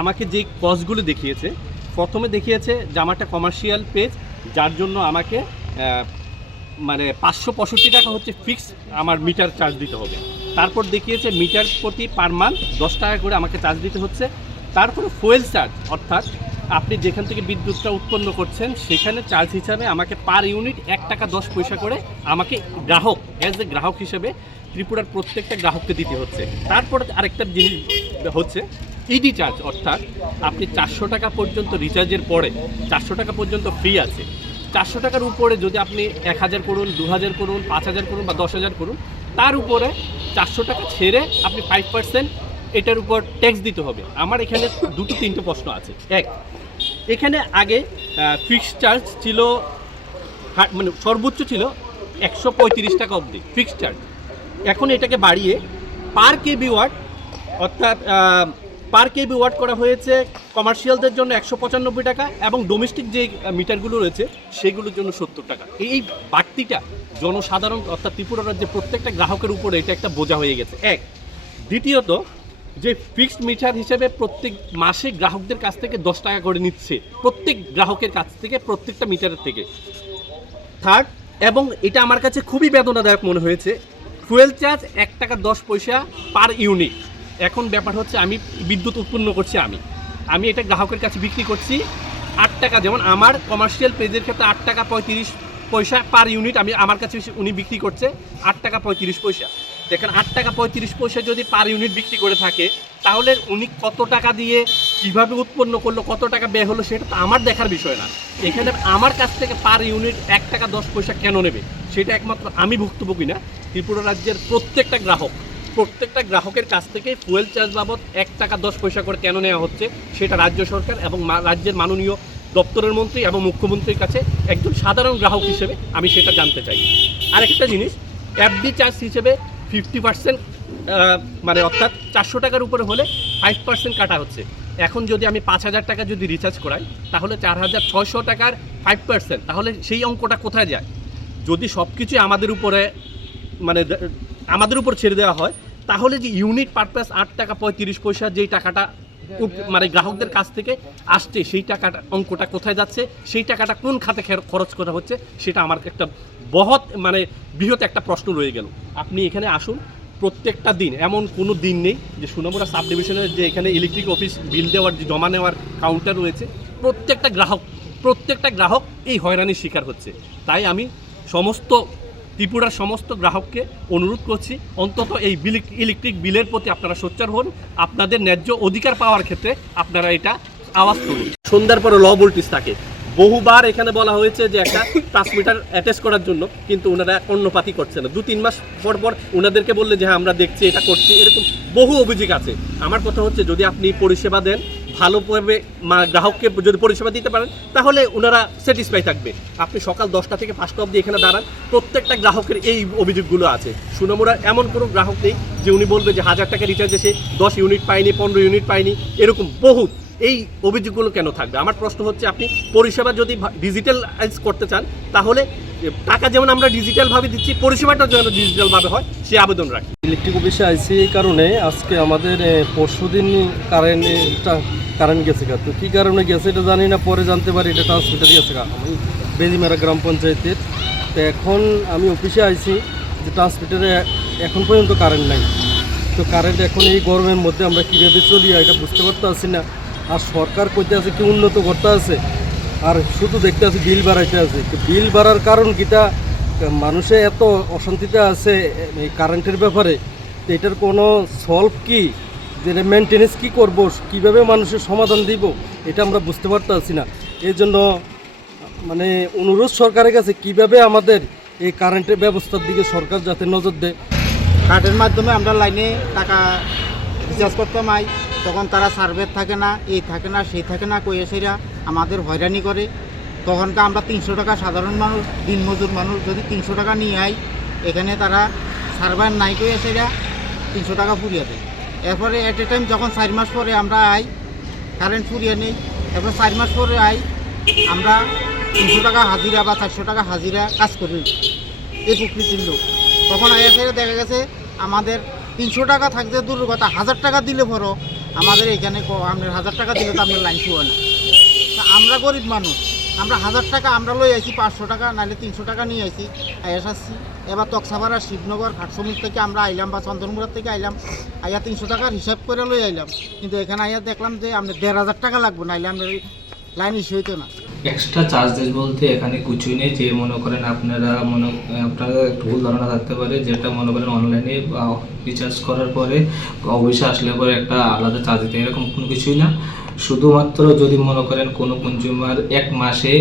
আমাকে যে কস্টগুলো দেখিয়েছে, প্রথমে দেখিয়েছে জামাটা কমার্শিয়াল পেজ, যার জন্য আমাকে মানে 565 টাকা হচ্ছে ফিক্স আমার মিটার চার্জ দিতে হবে। তারপর দেখিয়েছে মিটার প্রতি পার মান্থ 10 টাকা করে আমাকে চার্জ দিতে হচ্ছে। তারপরে ফুয়েল চার্জ, অর্থাৎ আপনি যেখান থেকে বিদ্যুৎটা উৎপন্ন করছেন সেখানে চার্জ হিসাবে আমাকে পার ইউনিট 1 টাকা 10 পয়সা করে আমাকে গ্রাহক অ্যাজ এ গ্রাহক হিসেবে ত্রিপুরার প্রত্যেকটা গ্রাহককে দিতে হচ্ছে। তারপরে আরেকটা জিনিস হচ্ছে ইডি চার্জ, অর্থাৎ আপনি 400 টাকা পর্যন্ত রিচার্জের পরে 400 টাকা পর্যন্ত ফ্রি আছে। 400 টাকার উপরে যদি আপনি 1000 করুন, 2000 করুন, 5000 করুন বা 10,000 করুন, তার উপরে 400 টাকা ছেড়ে আপনি 5% এটার উপর ট্যাক্স দিতে হবে। আমার এখানে দুটো তিনটে প্রশ্ন আছে। এক, এখানে আগে ফিক্সড চার্জ ছিল, মানে সর্বোচ্চ ছিল 135 টাকা অবধি ফিক্সড চার্জ। এখন এটাকে বাড়িয়ে পার কেবি ওয়াট, অর্থাৎ পার কেবি ওয়াট করা হয়েছে কমার্শিয়ালদের জন্য 195 টাকা এবং ডোমেস্টিক যে মিটারগুলো রয়েছে সেগুলোর জন্য 70 টাকা। এই বাড়তিটা জনসাধারণ অর্থাৎ ত্রিপুরা রাজ্যের প্রত্যেকটা গ্রাহকের উপরে এটা একটা বোঝা হয়ে গেছে। এক, দ্বিতীয়ত যে ফিক্সড মিটার হিসেবে প্রত্যেক মাসে গ্রাহকদের কাছ থেকে 10 টাকা করে নিচ্ছে প্রত্যেক গ্রাহকের কাছ থেকে, প্রত্যেকটা মিটারের থেকে। থার্ড, এবং এটা আমার কাছে খুবই বেদনাদায়ক মনে হয়েছে, ফুয়েল চার্জ 1 টাকা 10 পয়সা পার ইউনিট। এখন ব্যাপার হচ্ছে আমি বিদ্যুৎ উৎপন্ন করছি, আমি এটা গ্রাহকের কাছে বিক্রি করছি 8 টাকা, যেমন আমার কমার্শিয়াল পেজের ক্ষেত্রে 8 টাকা 35 পয়সা পার ইউনিট আমার কাছে উনি বিক্রি করছে 8 টাকা 35 পয়সা। দেখেন 8 টাকা 35 পয়সা যদি পার ইউনিট বিক্রি করে থাকে, তাহলে উনি কত টাকা দিয়ে কিভাবে উৎপন্ন করলো, কত টাকা ব্যয় হলো, সেটা তো আমার দেখার বিষয় না। এখানে আমার কাছ থেকে পার ইউনিট 1 টাকা 10 পয়সা কেন নেবে, সেটা একমাত্র আমি ভুক্তভোগী না, ত্রিপুরা রাজ্যের প্রত্যেকটা গ্রাহকের কাছ থেকে ফুয়েল চার্জ বাবদ 1 টাকা 10 পয়সা করে কেন নেওয়া হচ্ছে, সেটা রাজ্য সরকার এবং রাজ্যের মাননীয় দপ্তরের মন্ত্রী এবং মুখ্যমন্ত্রীর কাছে একজন সাধারণ গ্রাহক হিসেবে আমি সেটা জানতে চাই। আরেকটা জিনিস, এফডি চার্জ হিসেবে 50%, মানে অর্থাৎ 400 টাকার উপরে হলে 5% কাটা হচ্ছে। এখন যদি আমি 5000 টাকা যদি রিচার্জ করাই, তাহলে 4600 টাকার 5%, তাহলে সেই অঙ্কটা কোথায় যায়? যদি সব কিছুই আমাদের উপর ছেড়ে দেওয়া হয়, তাহলে যে ইউনিট পারপাস 8 টাকা 35 পয়সা যেই টাকাটা মানে গ্রাহকদের কাছ থেকে আসছে, সেই টাকাটা অঙ্কটা কোথায় যাচ্ছে, সেই টাকাটা কোন খাতে খরচ করা হচ্ছে, সেটা আমার একটা বৃহৎ একটা প্রশ্ন রয়ে গেল। আপনি এখানে আসুন, প্রত্যেকটা দিন, এমন কোনো দিন নেই যে সোনামুড়া সাব ডিভিশনের যে এখানে ইলেকট্রিক অফিস বিল দেওয়ার যে জমা নেওয়ার কাউন্টার রয়েছে, প্রত্যেকটা গ্রাহক এই হয়রানির শিকার হচ্ছে। তাই আমি ত্রিপুরার সমস্ত গ্রাহককে অনুরোধ করছি, অন্তত এই ইলেকট্রিক বিলের প্রতি আপনারা সোচ্চার হন, আপনাদের ন্যায্য অধিকার পাওয়ার ক্ষেত্রে আপনারা এটা আওয়াজ তুলুন। সন্ধ্যার পরে লো ভোল্টেজ থাকে, বহুবার এখানে বলা হয়েছে যে একটা ট্রান্সমিটার অ্যাটাচ করার জন্য, কিন্তু ওনারা কর্ণপাতই করছে না। 2-3 মাস পর ওনাদেরকে বললে যে হ্যাঁ আমরা দেখছি, এটা করছি, এরকম বহু অভিযোগ আছে। আমার কথা হচ্ছে, যদি আপনি পরিষেবা দেন ভালোভাবে, গ্রাহককে যদি পরিষেবা দিতে পারেন, তাহলে ওনারা স্যাটিসফাই থাকবে। আপনি সকাল 10টা থেকে 5টা অবধি এখানে দাঁড়ান, প্রত্যেকটা গ্রাহকের এই অভিযোগগুলো আছে। সোনামুড়ার এমন কোনো গ্রাহক নেই যে উনি বলবে যে 1000 টাকা রিচার্জ এসে 10 ইউনিট পাইনি, 15 ইউনিট পাইনি, এরকম বহুত। এই অভিযোগগুলো কেন থাকবে? আমার প্রশ্ন হচ্ছে, আপনি পরিষেবা যদি ডিজিটালাইজ করতে চান, তাহলে টাকা যেমন আমরা ডিজিটালভাবে দিচ্ছি, পরিষেবাটা যেন ডিজিটালভাবে হয়, সে আবেদন রাখি। ইলেকট্রিক অফিসে আইসি এই কারণে, আজকে আমাদের পরশুদিন কারেন্ট গেছে গা, তো কী কারণে গেছে এটা জানি না, পরে জানতে পারি এটা ট্রান্সমিটার গেছে গা। আমি বেজিমারা গ্রাম পঞ্চায়েতের, তো এখন আমি অফিসে আইসি যে ট্রান্সমিটারে এখন পর্যন্ত কারেন্ট নাই। তো কারেন্ট এখন এই গরমের মধ্যে আমরা কীভাবে চলি এটা বুঝতে পারতে আসি না। আর সরকার করতে আছে কি উন্নত করতে আছে, আর শুধু দেখতে আছে বিল বাড়াইতে আছে। বিল বাড়ার কারণ কিটা, মানুষে এত অশান্তিতে আছে এই কারেন্টের ব্যাপারে, তো এটার কোনো সলভ কি, যে মেনটেনেন্স কী করবো, কীভাবে মানুষের সমাধান দিব, এটা আমরা বুঝতে পারতে আসি না। এই জন্য অনুরোধ সরকারের কাছে, কিভাবে আমাদের এই কারেন্টের ব্যবস্থার দিকে সরকার যাতে নজর দেয়। কার্ডের মাধ্যমে আমরা লাইনে টাকা রিচার্জ করতাম, তখন তারা সার্ভে থাকে না, এই থাকে না, সেই থাকে না, কইয়ে সেরা আমাদের হয়রানি করে। তখনকার আমরা 300 টাকা, সাধারণ মানুষ, দিনমজুর মানুষ যদি 300 টাকা নিয়ে আই, এখানে তারা সার্ভার নাই কইয়ে সেরা 300 টাকা ফুরিয়ে দেয়। এরপরে এট এ টাইম যখন 4 মাস পরে আমরা আই, কারেন্ট ফুরিয়ে নেই, এরপর 4 মাস পরে আই, আমরা 300 টাকা হাজিরা বা 400 টাকা হাজিরা কাজ করি এই প্রকৃতির লোক। তখন আয়া সেরে দেখা গেছে আমাদের 300 টাকা থাকতে দূরের কথা, 1000 টাকা দিলে পরও আমাদের এখানে আপনার 1000 টাকা দিলে তো আপনার লাইন শুয়ে না। তা আমরা গরিব মানুষ, আমরা 1000 টাকা আমরা লই আইছি, 500 টাকা নাহলে 300 টাকা নিয়ে আইছি, আসছি। এবার তকসাপাড়া, শিবনগর, ঘাটসমুল থেকে আমরা আইলাম বা চন্দনমুড়া থেকে আইলাম, আইয়া 300 টাকার হিসাব করে লই আইলাম, কিন্তু এখানে আইয়া দেখলাম যে আপনার 1500 টাকা লাগবে, নাইলে আপনার লাইন ইস্যু হইতো না। এক্সট্রা চার্জেস বলতে এখানে কিছুই নেই। যে মনে করেন আপনারা আপনারা একটু ভুল ধারণা থাকতে পারে, যেটা মনে করেন অনলাইনে রিচার্জ করার পরে অফিসে আসলে পরে একটা আলাদা চার্জ দিতে, এরকম কোনো কিছুই না। শুধুমাত্র যদি মনে করেন কোনো কনজিউমার 1 মাসে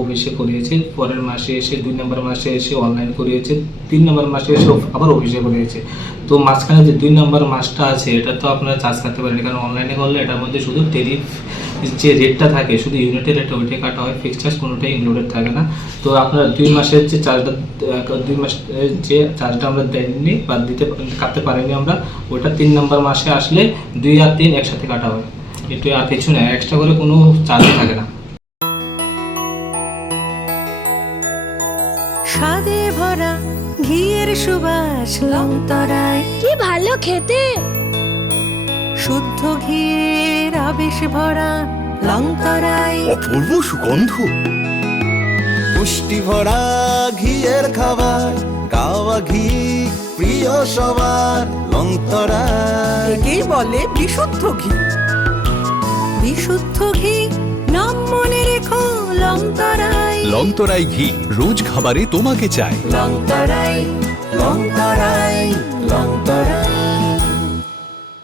অফিসে করিয়েছে, পরের মাসে এসে 2 নম্বর মাসে এসে অনলাইন করিয়েছে, 3 নম্বর মাসে এসে আবার অফিসে করিয়েছে, তো মাঝখানে যে 2 নম্বর মাসটা আছে এটা তো আপনারা চার্জ কাটতে পারেন, কারণ অনলাইনে করলে এটার মধ্যে শুধু টেরিফ যে রেটটা থাকে, শুধু ইউনিটের রেটটা ওইটাই কাটা হয়, ফিক্সড চার্জ কোনোটাই ইনক্লুডেড থাকে না। তো আপনারা 2 মাসের যে চার্জটা, 2 মাসের যে চার্জটা আমরা দেননি বা কাটতে পারিনি আমরা, ওটা 3 নম্বর মাসে আসলে 2 আর 3 একসাথে কাটা হয়, একটু আর কিছু না, এক্সট্রা করে কোনো চার্জ থাকে না। স্বাদে ভরা ঘিয়ের সুবাস লংতরায়, কি ভালো খেতে। শুদ্ধ ঘিয়ের আবেশ ভরা লংতরায়, অপূর্ব সুগন্ধ, পুষ্টি ভরা ঘিয়ের খাবার, গাওয়া ঘি প্রিয় সবার লংতরায়। একেই বলে বিশুদ্ধ ঘি। বিশুদ্ধ ঘি নাম মনে রেখো লংতরায়। লংতরাই ঘি রোজ খাবারে তোমাকে চাই। লংতরায়, লংতরায়, লংতরায়।